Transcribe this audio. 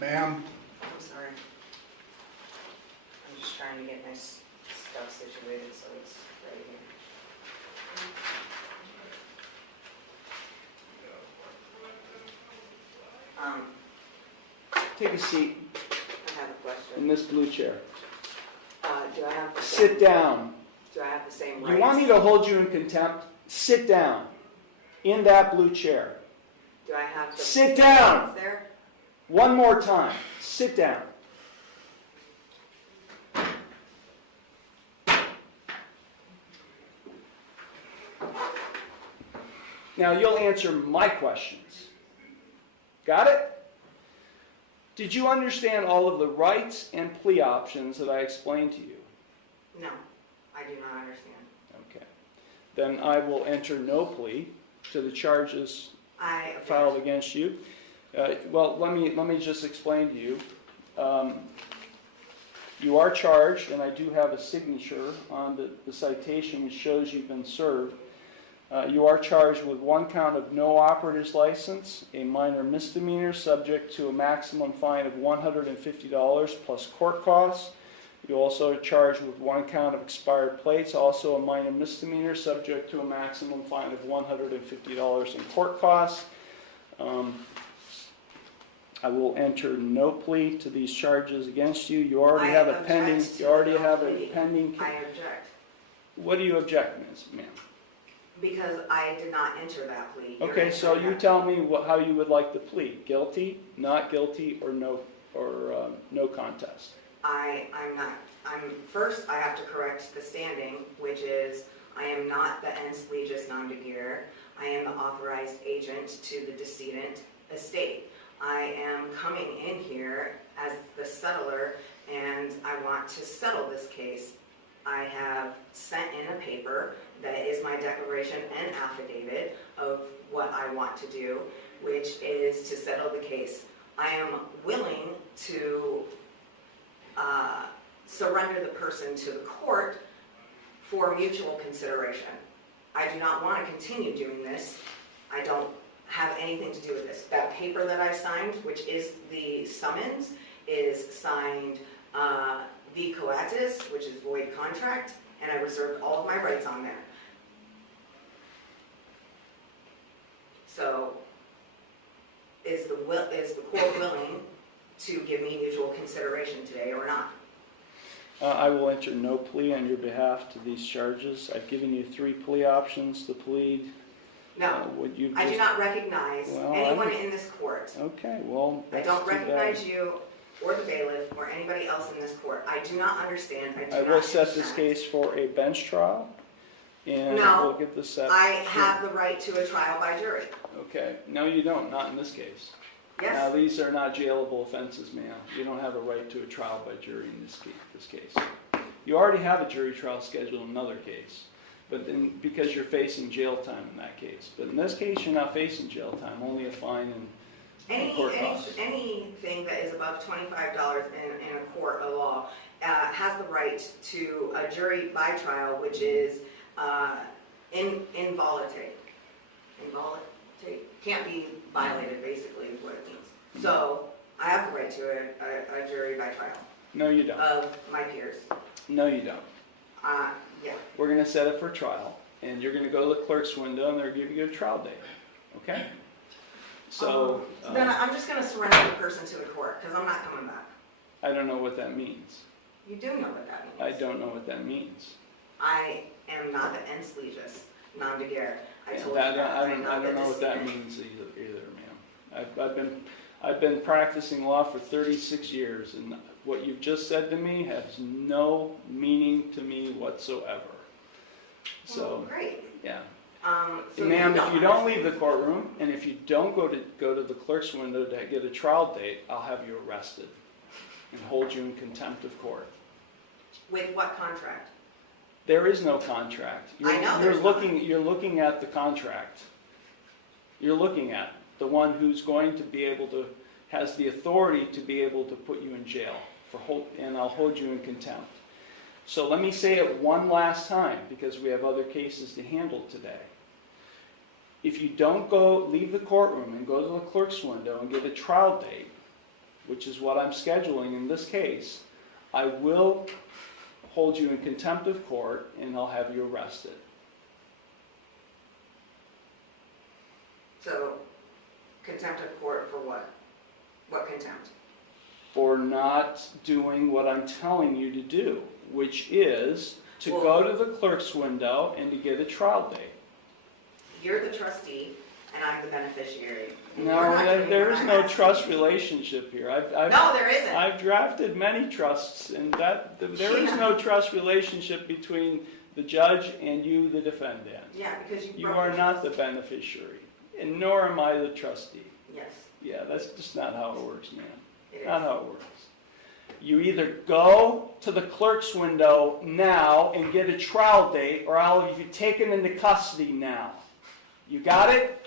Ma'am? I'm sorry. I'm just trying to get my stuff situated so it's right here. Take a seat I have a question. in this blue chair. Do I have the Sit down. Do I have the same rights? You want me to hold you in contempt? Sit down. In that blue chair. Do I have the Sit down! rights there? One more time. Sit down. Now you'll answer my questions. Got it? Did you understand all of the rights and plea options that I explained to you? No, I do not understand. Okay. Then I will enter no plea to the charges I object. filed against you. Well, let me just explain to you. You are charged, and I do have a signature on the citation which shows you've been served. You are charged with one count of no operator's license, a minor misdemeanor subject to a maximum fine of $150 plus court costs. You also are charged with one count of expired plates, also a minor misdemeanor subject to a maximum fine of $150 in court costs. I will enter no plea to these charges against you. You already have a pending. You already have a pending. I object. What do you object, ma'am? Because I did not enter that plea. You're Okay, so entering you that tell plea. me how you would like the plea: guilty, not guilty, or no contest. First, I have to correct the standing, which is I am not the ens legis non daguerre. I am the authorized agent to the decedent estate. I am coming in here as the settler, and I want to settle this case. I have sent in a paper that is my declaration and affidavit of what I want to do, which is to settle the case. I am willing to surrender the person to the court for mutual consideration. I do not want to continue doing this. I don't have anything to do with this. That paper that I signed, which is the summons, is signed v coatis, which is void contract, and I reserved all of my rights on there. So, is the court willing to give me mutual consideration today or not? I will enter no plea on your behalf to these charges. I've given you 3 plea options to plead. No, Would you I do not recognize anyone in this court. Okay, well, I that's don't too bad. recognize you or the bailiff or anybody else in this court. I do not understand. I will set this case for a bench trial, and No, we'll get this set. I have the right to a trial by jury. Okay, no you don't, not in this case. Now, Yes? these are not jailable offenses, ma'am. You don't have a right to a trial by jury in this case. You already have a jury trial scheduled in another case, but then because you're facing jail time in that case. But in this case, you're not facing jail time, only a fine and court costs. Anything that is above $25 in a court of law has the right to a jury by trial, which is involuntary. Involuntary? Can't be violated, basically, is what it means. So, I have the right to a jury by trial No, you don't. of my peers. No, you don't. Yeah. We're going to set it for trial, and you're going to go to the clerk's window, and they're going to give you a trial date. Okay? So, Then I'm just going to surrender the person to the court, because I'm not coming back. I don't know what that means. You do know what that means. I don't know what that means. I am not the ens legis non daguerre. I told I you that. don't know what that means either, ma'am. I've been practicing law for 36 years, and what you've just said to me has no meaning to me whatsoever. So, Well, great. yeah. So Ma'am, if you don't understand. leave the courtroom, and if you don't go to the clerk's window to get a trial date, I'll have you arrested and hold you in contempt of court. With what contract? There is no contract. I know there's You're looking at the contract. You're looking at the one who's going to be able to, has the authority to be able to put you in jail and I'll hold you in contempt. So let me say it one last time, because we have other cases to handle today. If you don't leave the courtroom and go to the clerk's window and get a trial date, which is what I'm scheduling in this case, I will hold you in contempt of court and I'll have you arrested. So, contempt of court for what? What contempt? For not doing what I'm telling you to do, which is to go to the clerk's window and to get a trial date. You're the trustee and I'm the beneficiary. No, there is no trust relationship here. No, there isn't. I've drafted many trusts, and there is no trust relationship between the judge and you, the defendant. Yeah, because You are not the beneficiary, and nor am I the trustee. Yes. Yeah, that's just not how it works, man. It Not is. how it works. You either go to the clerk's window now and get a trial date, or I'll have you taken into custody now. You got it?